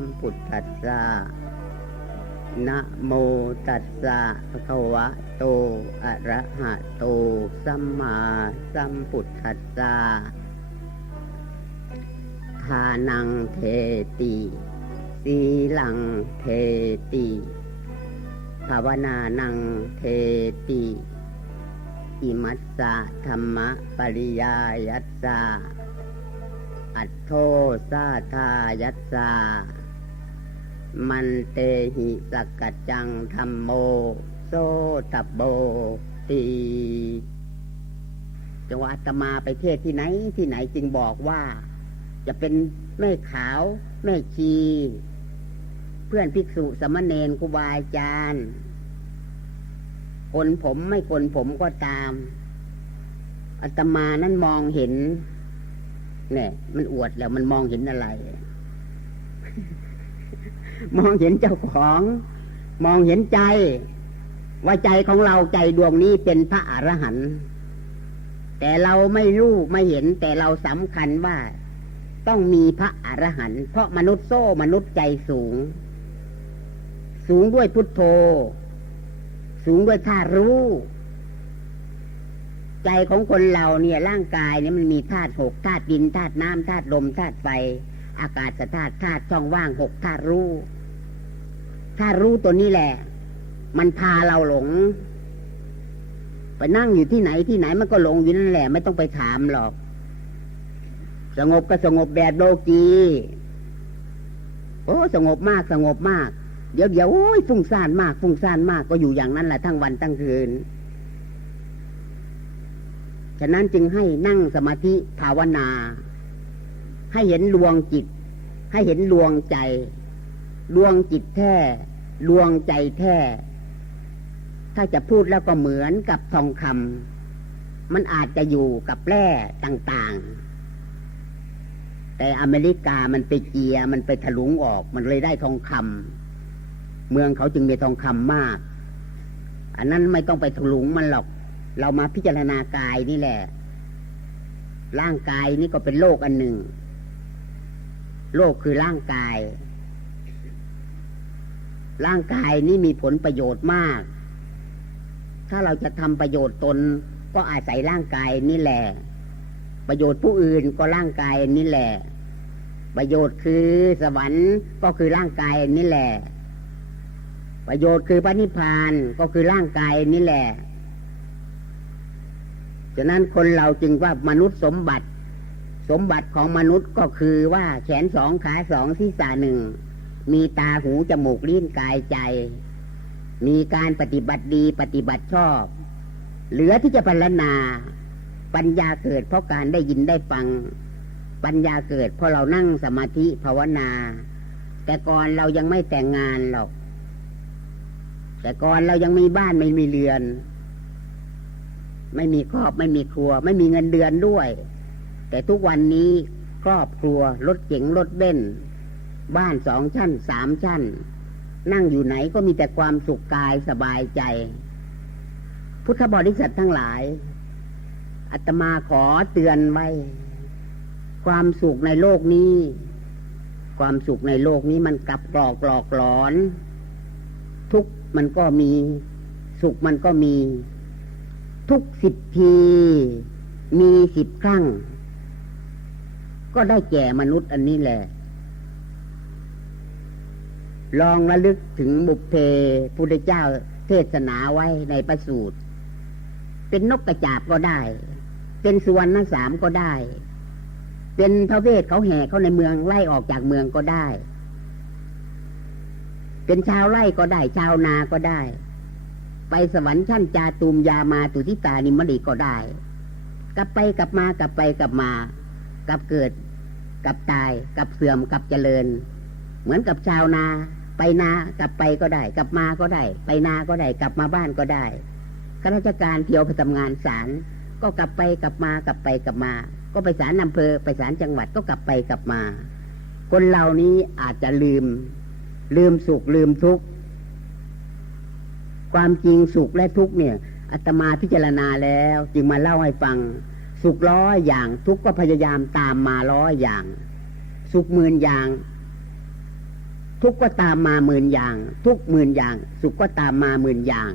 มพุทธัสสะนะโมตัสสะภะคะวะโต อะระหะโต สัมมาสัมพุทธัสสะทานังเทติสีลังเทติภาวนานังเทติ อิมัสสะธรรมปริยายัสสะอัตโทสาทายัสสะ มันเตหิสกกัจจังธรรมโม โซตบโบตีจังหวะอาตมาไปเทศที่ไหนที่ไหนจึงบอกว่า จะเป็นแม่ขาว แม่ชี เพื่อนภิกษุสมณเณรครูบาอาจารย์คนผมไม่คนผมก็ตามอาตมานั้นมองเห็น เนี่ย มันอวดแล้วมันมองเห็นอะไร มองเห็นเจ้าของ มองเห็นใจ ว่าใจของเราใจดวงนี้เป็นพระอรหันต์แต่เราไม่รู้ไม่เห็น แต่เราสำคัญว่าต้องมีพระอรหันต์เพราะมนุษย์โซ่มนุษย์ใจสูง สูงด้วยพุทโธ สูงด้วยธาตุรู้ ใจของคนเราเนี่ยร่างกายเนี่ยมันมีธาตุหกธาตุดินธาตุน้ำธาตุลมธาตุไฟ อากาศธาตุธาตุช่องว่างหกธาตุรู้ธาตุรู้ตัวนี้แหละ มันพาเราหลง ไปนั่งอยู่ที่ไหนที่ไหนมันก็หลงอยู่นั่นแหละ ไม่ต้องไปถามหรอก สงบก็สงบแบบโลกีโอ้สงบมากสงบมาก เดี๋ยวเดี๋ยวโอ้ยฟุ้งซ่านมากฟุ้งซ่านมากก็อยู่อย่างนั้นแหละทั้งวันทั้งคืนฉะนั้นจึงให้นั่งสมาธิภาวนา ให้เห็นดวงจิต ให้เห็นดวงใจดวงจิตแท้ดวงใจแท้ ถ้าจะพูดแล้วก็เหมือนกับทองคำมันอาจจะอยู่กับแร่ต่างๆ แต่อเมริกามันไปเกียมันไปถลุงออก มันเลยได้ทองคำเมืองเขาจึงมีทองคำมาก อันนั้นไม่ต้องไปถลุงมันหรอก เรามาพิจารณากายนี่แหละ ร่างกายนี่ก็เป็นโลกอันหนึ่ง โลกคือร่างกาย ร่างกายนี่มีผลประโยชน์มาก ถ้าเราจะทำประโยชน์ตนก็อาศัยร่างกายนี่แหละ ประโยชน์ผู้อื่นก็ร่างกายนี่แหละ ประโยชน์คือสวรรค์ก็คือร่างกายนี่แหละ ประโยชน์คือพระนิพพานก็คือร่างกายนี่แหละฉะนั้นคนเราจึงว่ามนุษย์สมบัติ สมบัติของมนุษย์ก็คือว่าแขนสองขาสองศีรษะหนึ่ง มีตาหูจมูกลิ้นกายใจ มีการปฏิบัติดีปฏิบัติชอบ เหลือที่จะพรรณนา ปัญญาเกิดเพราะการได้ยินได้ฟัง ปัญญาเกิดเพราะเรานั่งสมาธิภาวนา แต่ก่อนเรายังไม่แต่งงานหรอก แต่ก่อนเรายังมีบ้านไม่มีเรือน ไม่มีครอบไม่มีครัว ไม่มีเงินเดือนด้วย แต่ทุกวันนี้ครอบครัวรถเก๋งรถเบ้นบ้านสองชั้นสามชั้น นั่งอยู่ไหนก็มีแต่ความสุขกายสบายใจ พุทธบริษัททั้งหลายอาตมาขอเตือนไว้ ความสุขในโลกนี้ ความสุขในโลกนี้มันกลับกรอกหลอกหลอน ทุกมันก็มี สุขมันก็มี ทุกสิบที มีสิบครั้ง ก็ได้แก่มนุษย์อันนี้แหละ ลองระลึกถึงบุพเพพุทธเจ้าเทศนาไว้ในประสูตร เป็นนกกระจาบก็ได้ เป็นสุวรรณสามก็ได้ เป็นพระเวทเขาแห่เขาในเมืองไล่ออกจากเมืองก็ได้ เป็นชาวไร่ก็ได้ ชาวนาก็ได้ ไปสวรรค์ชั้นจาตูมยามาตุทิตานิมดีก็ได้ กลับไปกลับมากลับไปกลับมา กับเกิด กับตาย กับเสื่อมกับเจริญ เหมือนกับชาวนา ไปนากลับไปก็ได้ กลับมาก็ได้ ไปนาก็ได้ กลับมาบ้านก็ได้ข้าราชการเที่ยวไปทำงานศาลก็กลับไปกลับมากลับไปกลับมา ก็ไปศาลอำเภอไปศาลจังหวัดก็กลับไปกลับมา คนเหล่านี้อาจจะลืม ลืมสุขลืมทุกข์ความจริงสุขและทุกข์เนี่ยอาตมาพิจารณาแล้ว จึงมาเล่าให้ฟัง สุขร้อยอย่าง ทุกข์ก็พยายามตามมาร้อยอย่าง สุขหมื่นอย่าง ทุกข์ก็ตามมาหมื่นอย่าง ทุกหมื่นอย่าง สุขก็ตามมาหมื่นอย่าง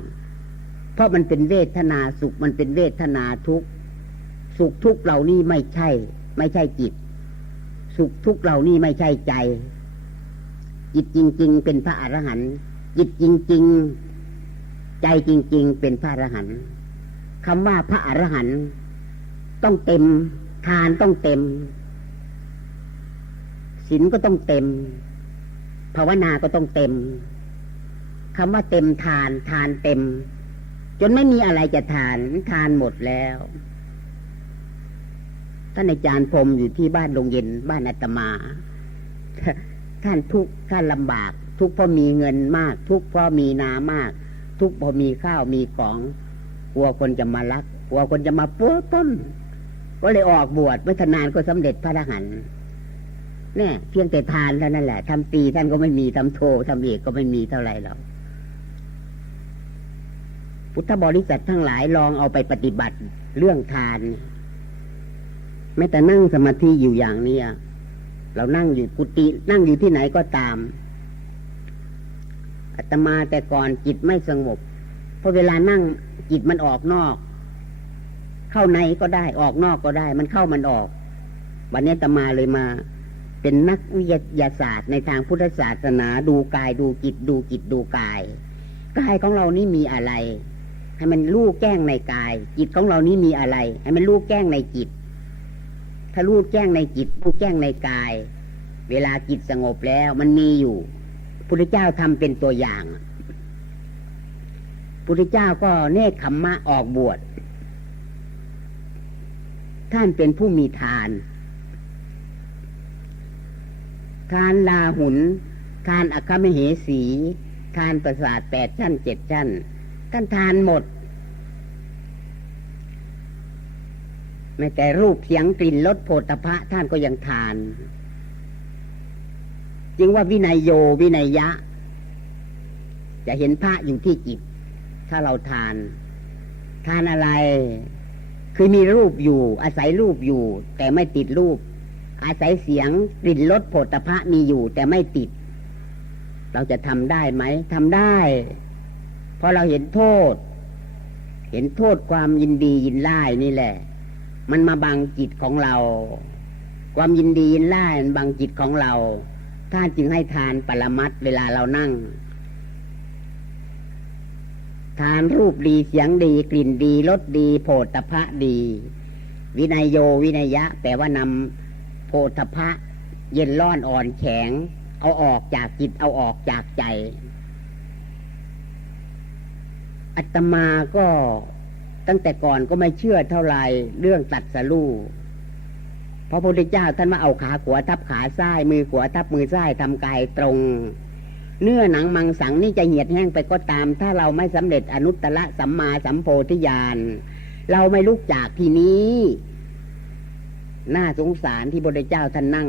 เพราะมันเป็นเวทนาสุขมันเป็นเวทนาทุกข์สุขทุกข์เหล่านี้ไม่ใช่ ไม่ใช่จิต สุขทุกข์เหล่านี้ไม่ใช่ใจ จิตจริง ๆ เป็นพระอรหันต์จิตจริง ๆ ใจจริง ๆ เป็นพระอรหันต์คำว่าพระอรหันต์ ต้องเต็ม ทานต้องเต็มศีลก็ต้องเต็ม ภาวนาก็ต้องเต็มคำว่าเต็มทาน ทานเต็ม จนไม่มีอะไรจะทานทานหมดแล้วท่านอาจารย์พรมอยู่ที่บ้านลงเย็นบ้านอาตมาท่านทุกข์ท่านลำบาก ทุกข์เพราะมีเงินมาก ทุกข์เพราะมีนามาก ทุกข์เพราะมีข้าวมีของกลัวคนจะมาลักกลัวคนจะมาป้นป้น ก็เลยออกบวชไม่ทนานก็สำเร็จพระอรหันต์เนี่ยเพียงแต่ทานเท่านั้นแหละทำตีท่านก็ไม่มีทำโททำเอกก็ไม่มีเท่าไหร่หรอกพุทธบริษัททั้งหลายลองเอาไปปฏิบัติเรื่องทานแม้แต่นั่งสมาธิอยู่อย่างเนี้ยเรานั่งอยู่กุฏินั่งอยู่ที่ไหนก็ตามอาตมาแต่ก่อนจิตไม่สงบเพราะเวลานั่งจิตมันออกนอก เข้าในก็ได้ออกนอกก็ได้ มันเข้ามันออก วันนี้ตมาเลยมา เป็นนักวิทยาศาสตร์ในทางพุทธศาสนาดูกายดูจิตดูจิตดูกายกายของเรานี่มีอะไร ให้มันรู้แจ้งในกาย จิตของเรานี่มีอะไร ให้มันรู้แจ้งในจิต ถ้ารู้แจ้งในจิตรู้แจ้งในกาย เวลาจิตสงบแล้วมันมีอยู่พุทธเจ้าทำเป็นตัวอย่างพุทธเจ้าก็เนคขมมะออกบวช ท่านเป็นผู้มีทาน ทานลาหุน ทานอัคคมเหสี ทานประสาทแปดชั้นเจ็ดชั้น ท่านทานหมดแม้แต่รูปเสียงกลิ่นรสโผฏฐพะท่านก็ยังทาน จึงว่าวินัยโยวินัยยะ จะเห็นพระอยู่ที่จิต ถ้าเราทาน ทานอะไร คือมีรูปอยู่ อาศัยรูปอยู่ แต่ไม่ติดรูป อาศัยเสียงกลิ่นรสโผฏฐพะมีอยู่ แต่ไม่ติด เราจะทำได้ไหมทำได้ เพราะเราเห็นโทษ เห็นโทษความยินดียินไล่นี่แหละ มันมาบังจิตของเรา ความยินดียินไล่มันบังจิตของเราท่านจึงให้ทานปรมัตเวลาเรานั่ง ทานรูปดีเสียงดีกลิ่นดีรสดี โผฏฐพะดี วินัยโยวินัยยะแปลว่านำโผฏฐพะเย็นร้อนอ่อนแข็ง เอาออกจากจิตเอาออกจากใจ อัตมาก็ตั้งแต่ก่อนก็ไม่เชื่อเท่าไหร่เรื่องตัดสลูพระพุทธเจ้าท่านมาเอาขาขวาทับขาซ้าย มือขวาทับมือซ้ายทำกายตรง เนื้อหนังมังสังนี่จะเหียดแห้งไปก็ตาม ถ้าเราไม่สำเร็จอนุตตรสัมมาสัมโพธิญาณเราไม่ลุกจากที่นี้น่าสงสารที่พระเจ้าท่านนั่ง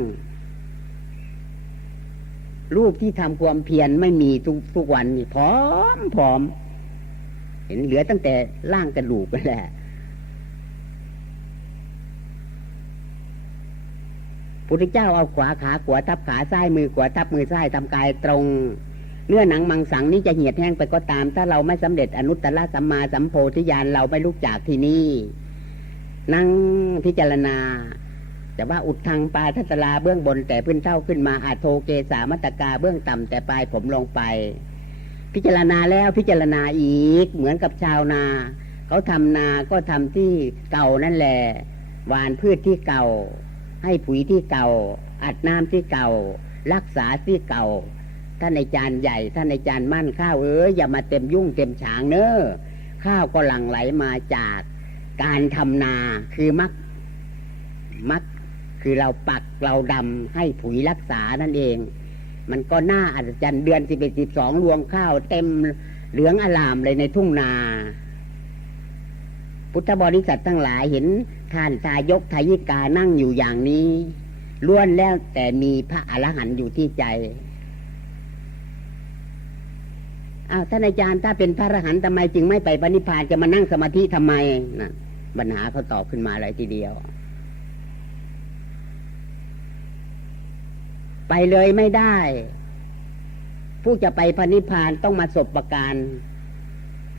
รูปที่ทำความเพียรไม่มีทุกทุกวันนี่ผอมผอม เห็นเหลือตั้งแต่ร่างกระดูกนั่นแหละ พุทธเจ้าเอาขวาขาขวาทับขาซ้ายมือขวาทับมือซ้ายทำกายตรง เนื้อหนังมังสังนี่จะเหียดแห้งไปก็ตาม ถ้าเราไม่สำเร็จอนุตตรสัมมาสัมโพธิญาณเราไม่ลุกจากที่นี่ นั่งพิจารณา แต่ว่าอุดทางปลาทัศลาเบื้องบนแต่พื้นเท่าขึ้นมาอาโทเกสามัตตกาเบื้องต่ำแต่ปลายผมลงไป พิจารณาแล้วพิจารณาอีกเหมือนกับชาวนา เขาทำนาก็ทำที่เก่านั่นแหละหวานพืชที่เก่า ให้ปุ๋ยที่เก่า อัดน้ำที่เก่า รักษาที่เก่า ท่านอาจารย์ใหญ่ท่านอาจารย์มั่นข้าวเอ้ยอย่ามาเต็มยุ่งเต็มฉางเนอ้อข้าวก็หลั่งไหลมาจากการทำนาคือมักมักคือเราปักเราดำให้ปุ๋ยรักษานั่นเอง มันก็น่าอัศจรรย์เดือนสิบเอ็ดสิบสองรวงข้าวเต็มเหลืองอลามเลยในทุ่งนา พุทธบริษัททั้งหลายเห็นท่านทายกทายิกานั่งอยู่อย่างนี้ล้วนแล้วแต่มีพระอรหันต์อยู่ที่ใจอ้าวท่านอาจารย์ถ้าเป็นพระอรหันต์ทำไมจึงไม่ไปปณิพานจะมานั่งสมาธิทำไมนะปัญหาเขาตอบขึ้นมาเลยทีเดียว ไปเลยไม่ได้ ผู้จะไปพระนิพพานต้องมาสบประการ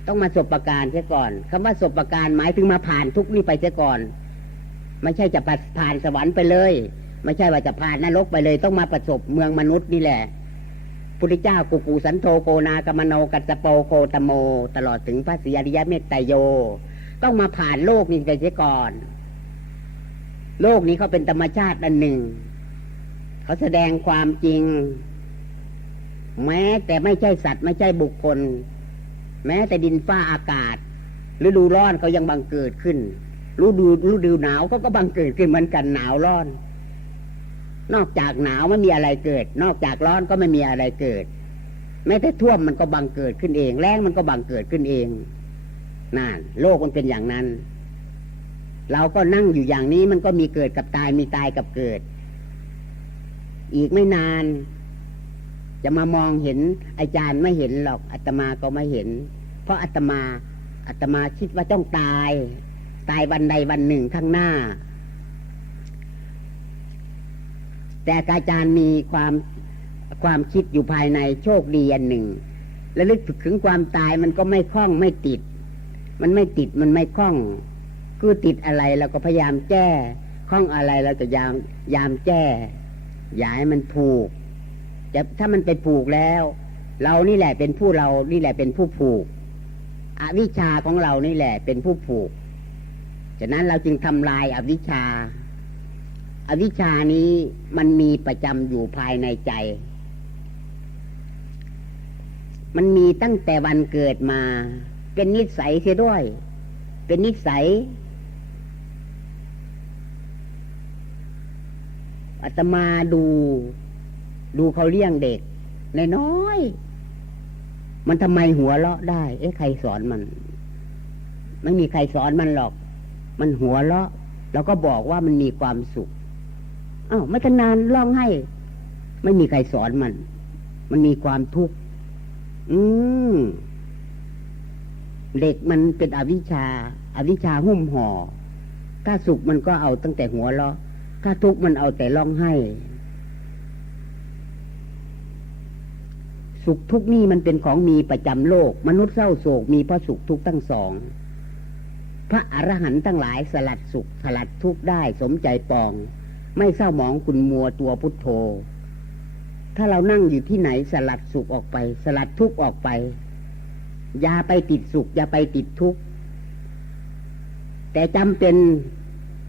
ต้องมาสบประการเสียก่อนคำว่าสบประการหมายถึงมาผ่านทุกนี่ไปเสียก่อน ไม่ใช่จะผ่านสวรรค์ไปเลย ไม่ใช่ว่าจะผ่านนรกไปเลย ต้องมาประสบเมืองมนุษย์นี่แหละพุทธเจ้ากุกูสันโธโกนากมโนกัสโปโคตโม ตลอดถึงพระศรีอริยเมตไตโย ต้องมาผ่านโลกนี้ไปเสียก่อน โลกนี้เขาเป็นธรรมชาติอันหนึ่ง เขาแสดงความจริง แม้แต่ไม่ใช่สัตว์ไม่ใช่บุคคล แม้แต่ดินฟ้าอากาศฤดูร้อนเขายังบังเกิดขึ้นฤดูฤดูหนาวเขาก็บังเกิดขึ้นเหมือนกันหนาวร้อน นอกจากหนาวไม่มีอะไรเกิด นอกจากร้อนก็ไม่มีอะไรเกิด แม้แต่ท่วมมันก็บังเกิดขึ้นเอง แรงมันก็บังเกิดขึ้นเองนั่นโลกมันเป็นอย่างนั้น เราก็นั่งอยู่อย่างนี้มันก็มีเกิดกับตายมีตายกับเกิด อีกไม่นาน จะมามองเห็นอาจารย์ไม่เห็นหรอกอาตมาก็ไม่เห็น เพราะอาตมาอาตมาคิดว่าต้องตาย ตายวันใดวันหนึ่งข้างหน้า แต่อาจารย์มีความความคิดอยู่ภายในโชคดีอันหนึ่งและลึกถึงความตายมันก็ไม่คล้องไม่ติด มันไม่ติดมันไม่คล้องคือติดอะไรเราก็พยายามแก้คล้องอะไรเราจะยามยามแก้อย่าให้มันผูก จะถ้ามันไปผูกแล้ว เรานี่แหละเป็นผู้เรานี่แหละเป็นผู้ผูก อวิชชาของเรานี่แหละเป็นผู้ผูกฉะนั้นเราจึงทำลายอวิชชา อวิชานี้มันมีประจำอยู่ภายในใจ มันมีตั้งแต่วันเกิดมา เป็นนิสัยเสียด้วย เป็นนิสัยอาตมาดู ดูเขาเลี้ยงเด็กนน้อย มันทำไมหัวเราะได้ เอ๊ะใครสอนมัน ไม่มีใครสอนมันหรอก มันหัวเราะ แล้วก็บอกว่ามันมีความสุขอ้าวไม่ทันนานร้องให้ ไม่มีใครสอนมัน มันมีความทุกข์อืมเด็กมันเป็นอวิชชาอาวิชชาหุ้มห่อถ้าสุขมันก็เอาตั้งแต่หัวเราะถ้าทุกข์มันเอาแต่ร้องไห้ สุขทุกข์นี่มันเป็นของมีประจำโลก มนุษย์เศร้าโศกมีเพราะสุขทุกข์ทั้งสอง พระอรหันต์ทั้งหลายสลัดสุขสลัดทุกข์ได้สมใจปอง ไม่เศร้าหมองคุณมัวตัวพุทโธ ถ้าเรานั่งอยู่ที่ไหนสลัดสุขออกไป สลัดทุกข์ออกไป อย่าไปติดสุข อย่าไปติดทุกข์แต่จำเป็น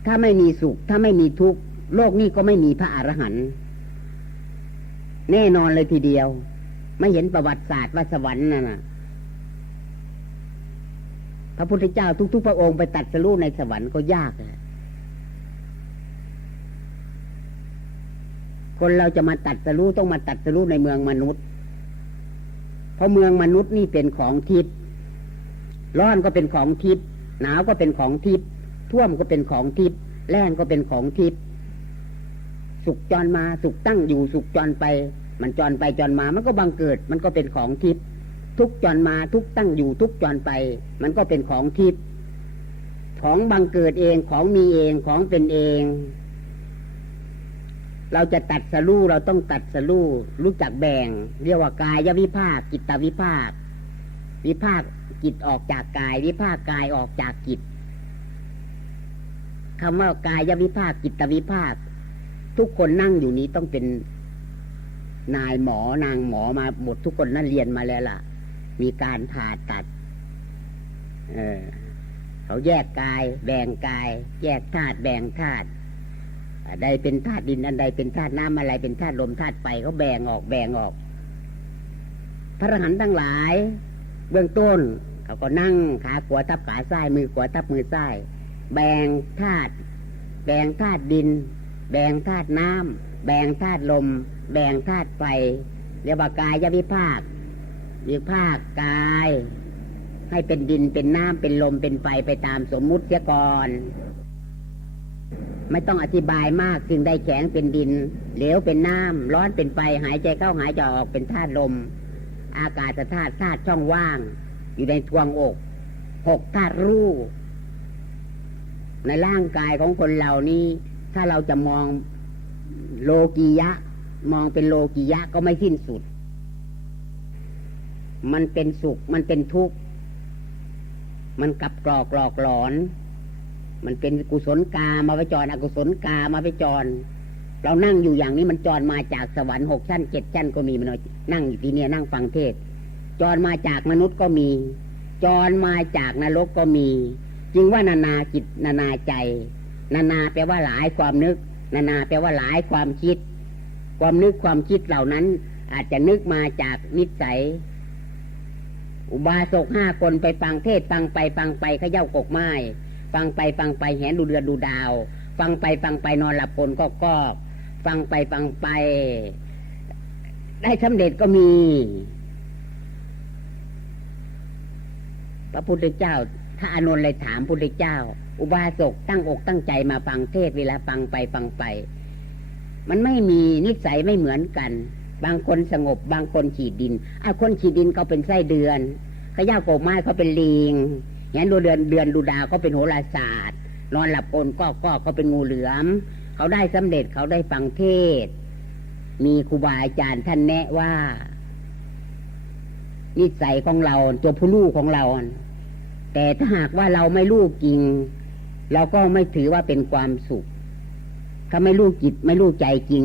ถ้าไม่มีสุข ถ้าไม่มีทุกข์โลกนี้ก็ไม่มีพระอรหันต์แน่นอนเลยทีเดียว ไม่เห็นประวัติศาสตร์ว่าสวรรค์น่ะนะพระพุทธเจ้าทุก ๆ พระองค์ไปตัดสรู้ในสวรรค์ก็ยากอะคนเราจะมาตัดสรู้ต้องมาตัดสรู้ในเมืองมนุษย์ เพราะเมืองมนุษย์นี่เป็นของทิพย์ร้อนก็เป็นของทิพย์หนาวก็เป็นของทิพย์ท่วมก็เป็นของทิพย์แรงก็เป็นของทิพย์สุขจรมาสุขตั้งอยู่สุขจรไป มันจรไปจรมามันก็บังเกิด มันก็เป็นของทิพย์ทุกจรมาทุกตั้งอยู่ทุกจรไป มันก็เป็นของทิพย์ของบังเกิดเองของมีเองของเป็นเอง เราจะตัดสรู้เราต้องตัดสรู้รู้จักแบ่ง เรียกว่ากายวิภาคจิตวิภาค วิภาคจิตออกจากกาย วิภาคกายออกจากจิตคำว่ากายวิภาคจิตวิภาค ทุกคนนั่งอยู่นี้ต้องเป็น นายหมอนางหมอมาหมดทุกคนนั่นเรียนมาแล้วล่ะ มีการผ่าตัด เออเขาแยกกาย แบ่งกาย แยกธาตุแบ่งธาตุอันใดเป็นธาตุดินอันใดเป็นธาตุน้ำอะไรเป็นธาตุลมธาตุไฟเขาแบ่งออกแบ่งออก พระอรหันต์ทั้งหลาย เบื้องต้น เขาก็นั่งขาขวาทับขาซ้ายมือขวาทับมือซ้าย แบ่งธาตุแบ่งธาตุดิน แบ่งธาตุน้ำ แบ่งธาตุลม แบ่งธาตุไฟ เรียกว่ากายยวิภาควิภาคกาย ให้เป็นดินเป็นน้ำเป็นลมเป็นไฟไปตามสมมุติเสียก่อน ไม่ต้องอธิบายมากสิ่งใดแข็งเป็นดิน เหลวเป็นน้ำร้อนเป็นไฟหายใจเข้าหายใจออกเป็นธาตุลม อากาศธาตุธาตุช่องว่าง อยู่ในทวงอกหกธาตุรู้ในร่างกายของคนเรานี้ ถ้าเราจะมอง โลกียะ มองเป็นโลกียะก็ไม่สิ้นสุด มันเป็นสุข มันเป็นทุกข์ มันกลับกรอกหลอกหลอน มันเป็นกุศลกามาไปจรอกุศลกามาไปจร เรานั่งอยู่อย่างนี้มันจรมาจากสวรรค์หกชั้นเจ็ดชั้นก็มีมันนั่งอยู่ที่เนี่ยนั่งฟังเทศ จรมาจากมนุษย์ก็มี จรมาจากนรกก็มี จึงว่านานาจิตนานาใจ นานาแปลว่าหลายความนึก นานาแปลว่าหลายความคิด ความนึกความคิดเหล่านั้น อาจจะนึกมาจากนิสัย อุบาสกห้าคนไปฟังเทศฟังไปฟังไปเขย่ากกไม้ฟังไปฟังไปแหนดูเดือนดูดาว ฟังไปฟังไปนอนหลับปนก็ก็ฟังไปฟังไป ได้สำเร็จก็มี พระพุทธเจ้า ถ้าอานนท์เลยถามพุทธเจ้า อุบาสกตั้งอกตั้งใจมาฟังเทศเวลาฟังไปฟังไป มันไม่มีนิสัยไม่เหมือนกัน บางคนสงบบางคนขีดดินอะคนขีดดินเขาเป็นไส้เดือนขาย่าโกไม้เขาเป็นลิงอย่างดูเดือนเดือนดูดาวเขาเป็นโหราศาสตร์ นอนหลับกนก็ก็เขาเป็นงูเหลือม เขาได้สำเร็จเขาได้ฟังเทศ มีครูบาอาจารย์ท่านแนะว่า นิสัยของเราตัวผู้ลูกของเราแต่ถ้าหากว่าเราไม่รู้จริง เราก็ไม่ถือว่าเป็นความสุข ถ้าไม่รู้จิตไม่รู้ใจจริง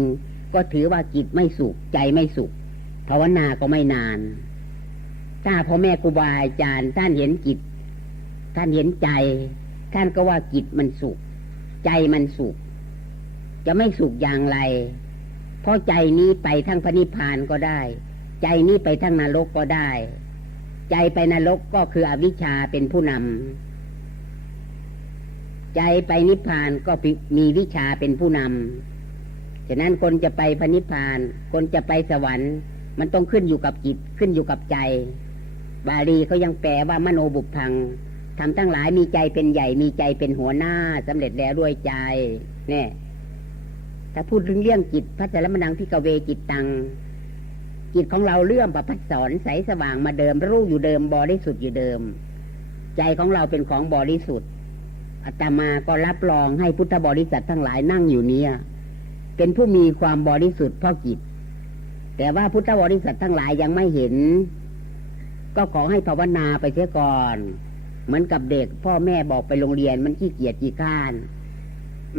ก็ถือว่าจิตไม่สุข ใจไม่สุขภาวนาก็ไม่นาน ถ้าพ่อแม่ครูบาอาจารย์ท่านเห็นจิต ท่านเห็นใจ ท่านก็ว่าจิตมันสุข ใจมันสุข จะไม่สุขอย่างไร เพราะใจนี้ไปทั้งพระนิพพานก็ได้ ใจนี้ไปทั้งนรกก็ได้ ใจไปนรกก็คืออวิชชาเป็นผู้นำ ใจไปนิพพานก็มีวิชาเป็นผู้นำฉะนั้นคนจะไปพระนิพพาน คนจะไปสวรรค์ มันต้องขึ้นอยู่กับจิตขึ้นอยู่กับใจ บาลีเขายังแปลว่ามโนบุพพังทำทั้งหลายมีใจเป็นใหญ่มีใจเป็นหัวหน้าสำเร็จแล้วด้วยใจเนี่ยถ้าพูดถึงเรื่องจิตพระจรมนังพิกเวจิตตัง จิตของเราเลื่อมประพัดสอนใสสว่างมาเดิมรู้อยู่เดิมบริสุทธิ์อยู่เดิม ใจของเราเป็นของบริสุทธิ์ อาตมาก็รับรองให้พุทธบริษัททั้งหลายนั่งอยู่เนี่ยเป็นผู้มีความบริสุทธิ์เพราะจิตแต่ว่าพุทธบริษัททั้งหลายยังไม่เห็น ก็ขอให้ภาวนาไปเสียก่อน เหมือนกับเด็ก พ่อแม่บอกไปโรงเรียนมันขี้เกียจขี้ข้าน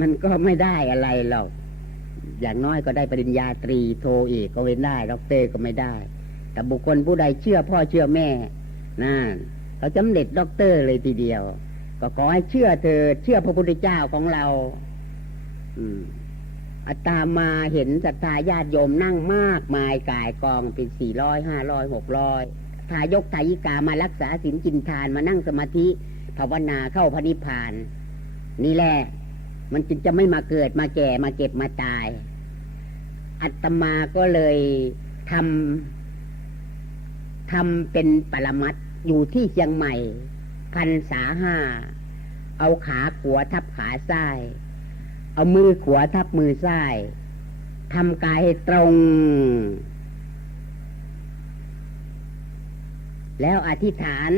มันก็ไม่ได้อะไรหรอกอย่างน้อยก็ได้ปริญญาตรีโทเอกก็เว้นได้ด็อกเตอร์ก็ไม่ได้ แต่บุคคลผู้ใดเชื่อพ่อเชื่อแม่นั่นเขาจำเร็จด็อกเตอร์เลยทีเดียว ก็ขอให้เชื่อเธอเชื่อพระพุทธเจ้าของเรา อืมอาตามาเห็นศรัทธาญาติโยมนั่งมากมายกายกองเป็นสี่ร้อยห้าร้อยหกร้อยทายกทายิกามารักษาศีลกินทานมานั่งสมาธิภาวนาเข้าพระนิพพาน นี่แหละ มันจึงจะไม่มาเกิดมาแก่มาเก็บมาตาย อัตมาก็เลยทำทำเป็นปรมัดอยู่ที่เชียงใหม่ พันษาห้า เอาขาขวาทับขาซ้าย เอามือขวาทับมือซ้ายทำกายให้ตรง แล้วอธิษฐาน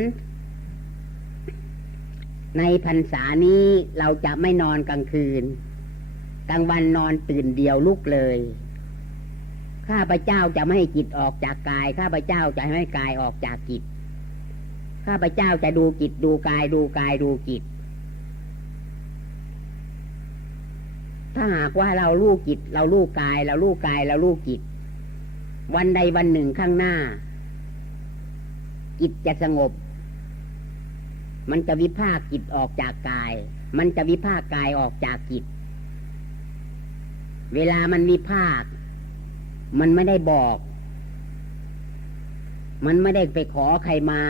ในพรรษานี้เราจะไม่นอนกลางคืน กลางวันนอนตื่นเดียวลุกเลย ข้าพเจ้าจะไม่ให้จิตออกจากกาย ข้าพเจ้าจะไม่ให้กายออกจากจิต ข้าพเจ้าจะดูจิตดูกายดูกายดูจิตถ้าหากว่าเราลูกจิตเราลูกกาย เราลูกกาย เราลูกจิตวันใดวันหนึ่งข้างหน้าจิตจะสงบ มันจะวิภาคจิตออกจากกาย มันจะวิภาคกายออกจากจิตเวลามันวิภาค มันไม่ได้บอกมันไม่ได้ไปขอใครมา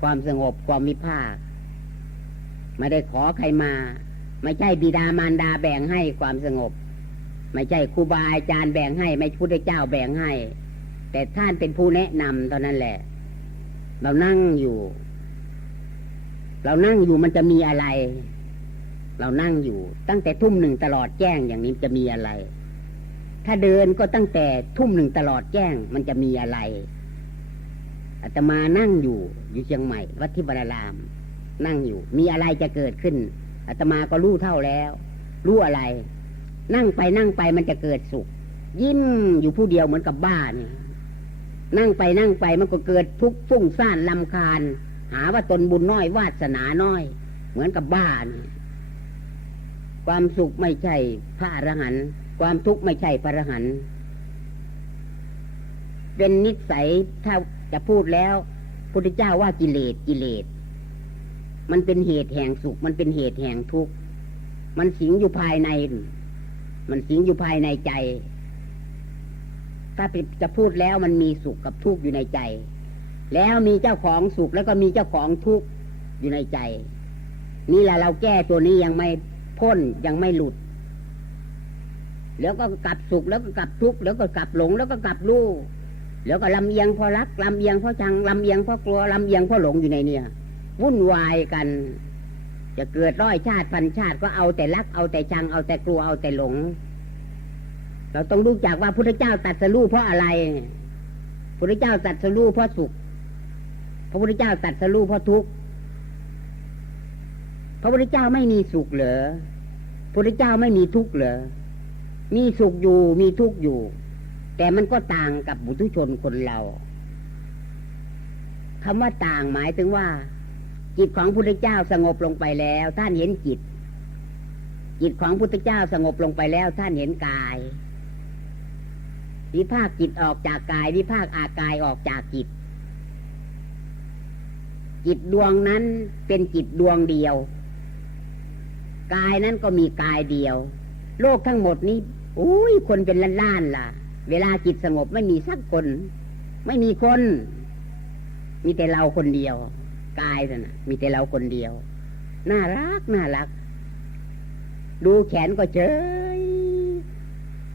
ความสงบความวิภาค ไม่ได้ขอใครมา ไม่ใช่บิดามารดาแบ่งให้ความสงบ ไม่ใช่ครูบาอาจารย์แบ่งให้ ไม่พุทธเจ้าแบ่งให้ แต่ท่านเป็นผู้แนะนำเท่านั้นแหละ เรานั่งอยู่ เรานั่งอยู่มันจะมีอะไร เรานั่งอยู่ ตั้งแต่ทุ่มหนึ่งตลอดแจ้งอย่างนี้จะมีอะไร ถ้าเดินก็ตั้งแต่ทุ่มหนึ่งตลอดแจ้งมันจะมีอะไรอาตมานั่งอยู่ อยู่เชียงใหม่ วัดทิบราราม นั่งอยู่ มีอะไรจะเกิดขึ้นอาตมาก็รู้เท่าแล้ว รู้อะไร นั่งไปนั่งไปมันจะเกิดสุข ยิ้มอยู่ผู้เดียวเหมือนกับบ้าเนี่ยนั่งไปนั่งไปมันก็เกิดทุกข์ฟุ้งซ่านลำคาญ หาว่าตนบุญน้อยวาสนาน้อย เหมือนกับบ้าเนี่ยความสุขไม่ใช่พระอรหันต์ความทุกข์ไม่ใช่พระอรหันต์เป็นนิสัยถ้าจะพูดแล้ว พุทธเจ้าว่ากิเลสกิเลส มันเป็นเหตุแห่งสุข มันเป็นเหตุแห่งทุกข์ มันสิงอยู่ภายใน มันสิงอยู่ภายในใจ ถ้าจะพูดแล้วมันมีสุขกับทุกข์อยู่ในใจ แล้วมีเจ้าของสุขแล้วก็มีเจ้าของทุกข์อยู่ในใจ นี่แหละเราแก้ตัวนี้ยังไม่พ้นยังไม่หลุด แล้วก็กลับสุขแล้วก็กลับทุกข์แล้วก็กลับหลงแล้วก็กลับรู้ แล้วก็ลำเอียงเพราะรักลำเอียงเพราะชังลำเอียงเพราะกลัวลำเอียงเพราะหลงอยู่ในเนี่ยวุ่นวายกัน จะเกิดร้อยชาติพันชาติก็เอาแต่รัก เอาแต่ชัง เอาแต่กลัวเอาแต่หลง เราต้องรู้จักว่าพุทธเจ้าตัดสรู้เพราะอะไรพุทธเจ้าตัดสรู้เพราะสุข พระพุทธเจ้าตัดสรู้เพราะทุกข์พระพุทธเจ้าไม่มีสุขเหรอพระพุทธเจ้าไม่มีทุกข์เหรอมีสุขอยู่มีทุกข์อยู่ แต่มันก็ต่างกับบุตุชนคนเราคำว่าต่างหมายถึงว่า จิตของพุทธเจ้าสงบลงไปแล้ว ท่านเห็นจิต จิตของพุทธเจ้าสงบลงไปแล้ว ท่านเห็นกายวิภาคจิตออกจากกายวิภาคอากายออกจากจิต จิตดวงนั้นเป็นจิตดวงเดียว กายนั้นก็มีกายเดียว โลกทั้งหมดนี้อุ้ยคนเป็นล้านๆล่ะ เวลาจิตสงบไม่มีสักคน ไม่มีคน มีแต่เราคนเดียวกายนั่นนะมีแต่เราคนเดียว น่ารักน่ารัก ดูแขนก็เฉย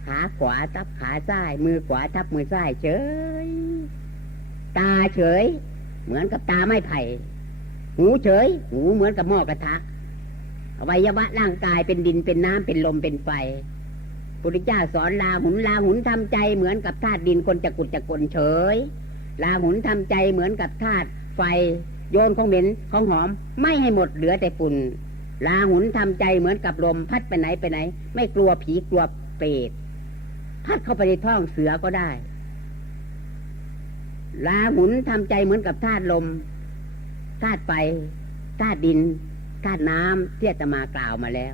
ขาขวาทับขาซ้าย มือขวาทับมือซ้ายเฉย ตาเฉย เหมือนกับตาไม้ไผ่หูเฉย หูเหมือนกับหม้อกระทะอวัยวะร่างกายเป็นดินเป็นน้ำเป็นลมเป็นไฟ พุทธเจ้าสอนลาหุนลาหุนทำใจเหมือนกับธาตุดินคนจะกุดจะกลเฉย ลาหุนทำใจเหมือนกับธาตุไฟโยนของเหม็นของหอม ไม่ให้หมดเหลือแต่ฝุ่นลาหุนทำใจเหมือนกับลมพัดไปไหนไปไหน ไม่กลัวผีกลัวเปรตพัดเข้าไปในท้องเสือก็ได้ ลาหุนทำใจเหมือนกับธาตุลมธาตุไฟธาตุดินธาตุน้ำที่อาตมากล่าวมาแล้ว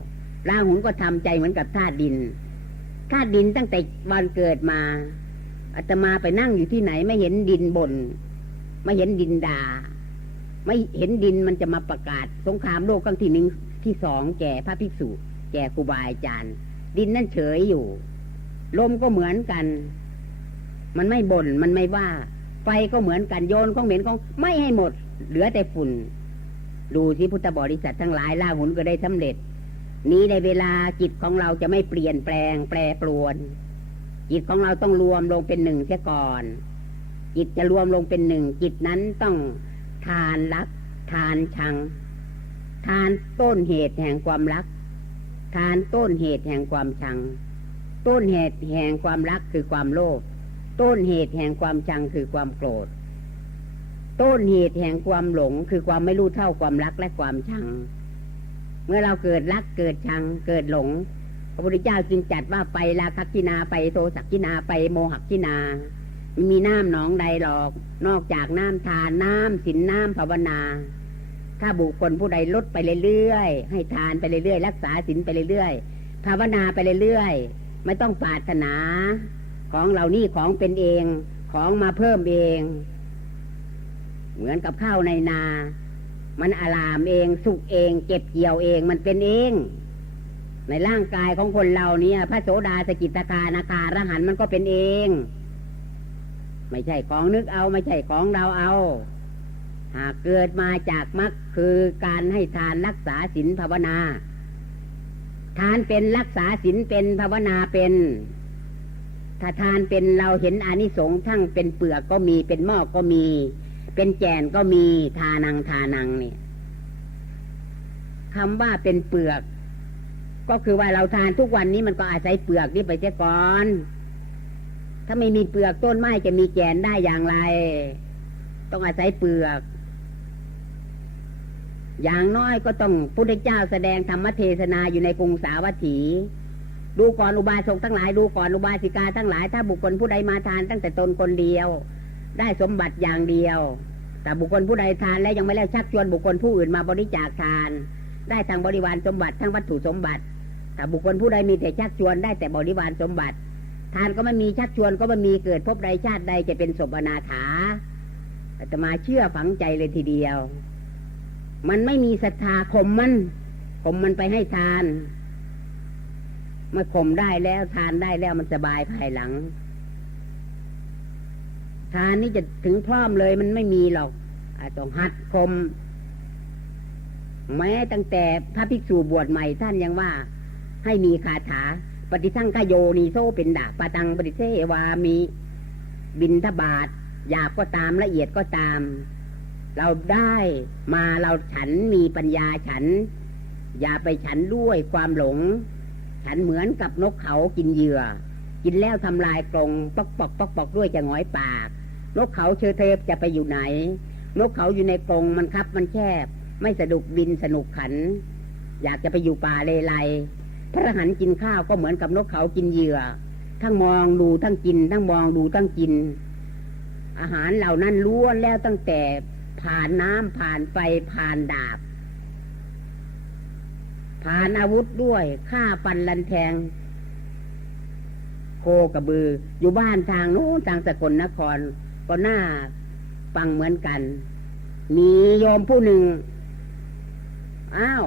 ลาหุนก็ทำใจเหมือนกับธาตุดิน ธาตุดินตั้งแต่วันเกิดมาอาตมาไปนั่งอยู่ที่ไหน ไม่เห็นดินบนไม่เห็นดินดาไม่เห็นดินมันจะมาประกาศ สงครามโลกครั้งที่หนึ่งที่สองแก่พระภิกษุ แก่ครูบาอาจารย์ ดินนั่นเฉยอยู่ ลมก็เหมือนกัน มันไม่บน่นมันไม่ว่า ไฟก็เหมือนกันโยนของเหม็นของไม่ให้หมด เหลือแต่ฝุ่น ดูที่พุทธบริษัททั้งหลายล่าหุนก็ได้สำเร็จ นี้ในเวลาจิตของเราจะไม่เปลี่ยนแปลงแปรปรวน จิตของเราต้องรวมลงเป็นหนึ่งเสียก่อน จิตจะรวมลงเป็นหนึ่งจิตนั้นต้องทานรัก ทานชัง ทานต้นเหตุแห่งความรัก ทานต้นเหตุแห่งความชัง ต้นเหตุแห่งความรักคือความโลภต้นเหตุแห่งความชังคือความโกรธ ต้นเหตุแห่งความหลงคือความไม่รู้เท่าความรักและความชัง เมื่อเราเกิดรักเกิดชังเกิดหลง พระพุทธเจ้าจึงจัดว่าไปราคักกินาไปโทสักกินาไปโมหักกินาไม่มีน้ำหนองใดหรอก นอกจากน้ำทานน้ำศีลน้ำภาวนา ถ้าบุคคลผู้ใดลดไปเรื่อยๆให้ทานไปเรื่อยๆรักษาศีลไปเรื่อยๆภาวนาไปเรื่อยๆไม่ต้องปรารถนา ของเหล่านี้ของเป็นเองของมาเพิ่มเอง เหมือนกับข้าวในนา มันอารามเอง สุกเอง เก็บเกี่ยวเอง มันเป็นเอง ในร่างกายของคนเราเนี่ย พระโสดาสกิตาคานาคารหันมันก็เป็นเอง ไม่ใช่ของนึกเอา ไม่ใช่ของเราเอา หากเกิดมาจากมรรคคือการให้ทานรักษาศีลภาวนาทานเป็นรักษาศีลเป็นภาวนาเป็น ถ้าทานเป็นเราเห็นอานิสงส์ทั้งเป็นเปลือกก็มีเป็นหม้อก็มี เป็นแจนก็มีทานังทานังเนี่ยคำว่าเป็นเปลือก ก็คือว่าเราทานทุกวันนี้มันก็อาศัยเปลือกนี่ไปเสียก่อน ถ้าไม่มีเปลือกต้นไม้จะมีแกนได้อย่างไร ต้องอาศัยเปลือก อย่างน้อยก็ต้องพุทธเจ้าแสดงธรรมเทศนาอยู่ในกรุงสาวัตถีดูก่อนอุบาสกทั้งหลายดูก่อนอุบาสิกาทั้งหลายถ้าบุคคลผู้ใดมาทานตั้งแต่ตนคนเดียว ได้สมบัติอย่างเดียว แต่บุคคลผู้ใดทานแล้ยังไม่แล้วชักชวนบุคคลผู้อื่นมาบริจาคทาน ได้ทางบริวารสมบัติทั้งวัตถุสมบัติแต่บุคคลผู้ใดมีแต่ชักชวนได้แต่บริวารสมบัติ ทานก็ไม่มีชักชวนก็ไม่มีเกิดพบใดชาติใดจะเป็นศพอนาถาอาตมาเชื่อฝังใจเลยทีเดียว มันไม่มีศรัทธาข่มมันข่มมันไปให้ทานเมื่อข่มได้แล้วทานได้แล้วมันสบายภายหลัง ทานนี่จะถึงพร้อมเลยมันไม่มีหรอกอต้องหัดข่มแม้ตั้งแต่พระภิกษุบวชใหม่ท่านยังว่า ให้มีคาถา ปฏิสังขโยนีโซเป็นดาบปะตังปฏิเสวามีบินทบาทหยาบก็ตามละเอียดก็ตาม เราได้มาเราฉันมีปัญญาฉัน อย่าไปฉันด้วยความหลง ฉันเหมือนกับนกเขากินเหยื่อ กินแล้วทำลายกรงปอกปอกปอกปอกด้วยจะหงอยปาก นกเขาเชอเทพจะไปอยู่ไหน นกเขาอยู่ในกรงมันคับมันแคบ ไม่สะดุกบินสนุกขัน อยากจะไปอยู่ป่าเลไลพระอรหันกินข้าวก็เหมือนกับนกเขากินเหยื่อ ทั้งมองดูทั้งกิน ทั้งมองดูทั้งกิน อาหารเหล่านั้นล้วนแล้วตั้งแต่ผ่านน้ำผ่านไฟผ่านดาบ ผ่านอาวุธด้วยฆ่าฟันลันแทง โคกระบือ อยู่บ้านทางโน้นทางสกลนคร ก็น่าฟังเหมือนกัน มีโยมผู้หนึ่ง อ้าว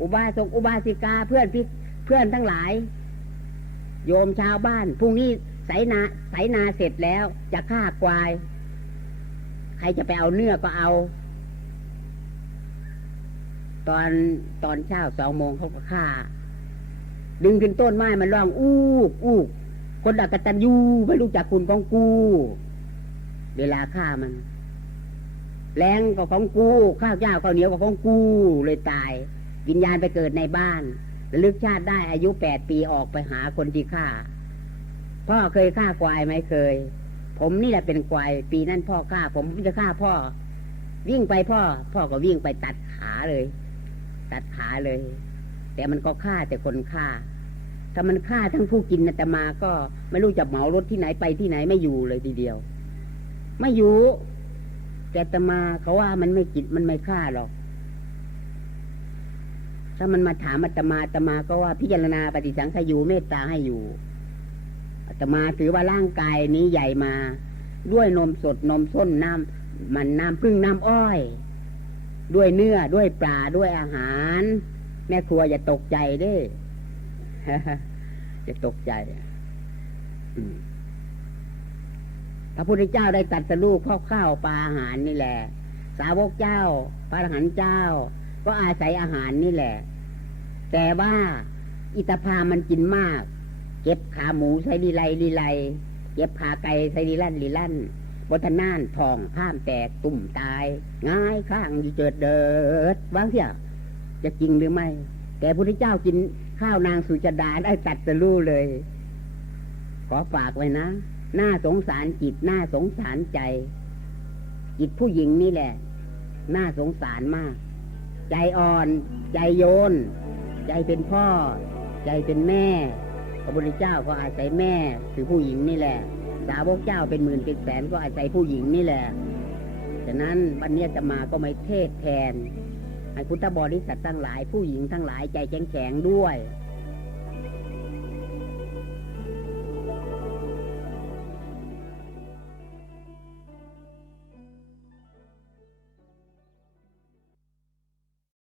อุบาสกอุบาสิกาเพื่อนพี่เพื่อนทั้งหลาย โยมชาวบ้านพรุ่งนี้ไสนาไสนาเสร็จแล้ว จะฆ่าควาย ใครจะไปเอาเนื้อก็เอา ตอนตอนเช้าสองโมงเขาก็ฆ่า ดึงขึ้นต้นไม้มันร้อง อู้อู้คนดักกตันยูไม่รู้จักคุณของกู เวลาฆ่ามัน แรงก็ของกู ข้าวเจ้าข้าวเหนียวก็ของกูเลยตาย วิญญาณไปเกิดในบ้านระลึกชาติได้อายุแปดปีออกไปหาคนที่ฆ่า พ่อเคยฆ่าควายไหมเคย ผมนี่แหละเป็นควาย ปีนั้นพ่อฆ่า ผมจะฆ่าพ่อ วิ่งไปพ่อ พ่อก็วิ่งไปตัดขาเลย ตัดขาเลย แต่มันก็ฆ่าแต่คนฆ่าถ้ามันฆ่าทั้งผู้กินนะแต่มาก็ไม่รู้จะเหมารถที่ไหนไปที่ไหนไม่อยู่เลยทีเดียว ไม่อยู่ แต่ตมาเขาว่ามันไม่กินมันไม่ฆ่าหรอก ถ้ามันมาถามอาตมาอาตมาก็ว่าพิจารณาปฏิสังขยูเมตตาให้อยู่อาตมาถือว่าร่างกายนี้ใหญ่มา ด้วยนมสดนมส้นน้ำมันน้ำพึ่งน้ำอ้อย ด้วยเนื้อด้วยปลาด้วยอาหาร แม่ครัวอย่าตกใจด้อย่าตกใจ อืม พระพุทธเจ้าได้ตัดสรู้ข้าวข้าวปลาอาหารนี่แหละ สาวกเจ้า พระอรหันต์เจ้า ก็อาศัยอาหารนี่แหละ แต่ว่าอิตาพามันกินมาก เก็บขาหมูใส่ลีไลลีไลเก็บขาไก่ใส่ลีลั่นลีลั่นบทนานทองข้ามแตกตุ่มตาย ง่ายข้างอยู่เจิดเดิดวางเสียจะจริงหรือไม่ แต่พุทธเจ้ากินข้าวนางสุจดาได้ตัดสรู้เลย ขอฝากไว้นะ น่าสงสารจิตน่าสงสารใจ จิตผู้หญิงนี่แหละ น่าสงสารมาก ใจอ่อน ใจโยน ใจเป็นพ่อ ใจเป็นแม่ พระพุทธเจ้าก็อาศัยแม่คือผู้หญิงนี่แหละ สาวกเจ้าเป็นหมื่นเป็นแสนก็อาศัยผู้หญิงนี่แหละฉะนั้นวันนี้จะมาก็ไม่เทศแทนให้พุทธบริษัททั้งหลายผู้หญิงทั้งหลายใจแข็งแข็งด้วย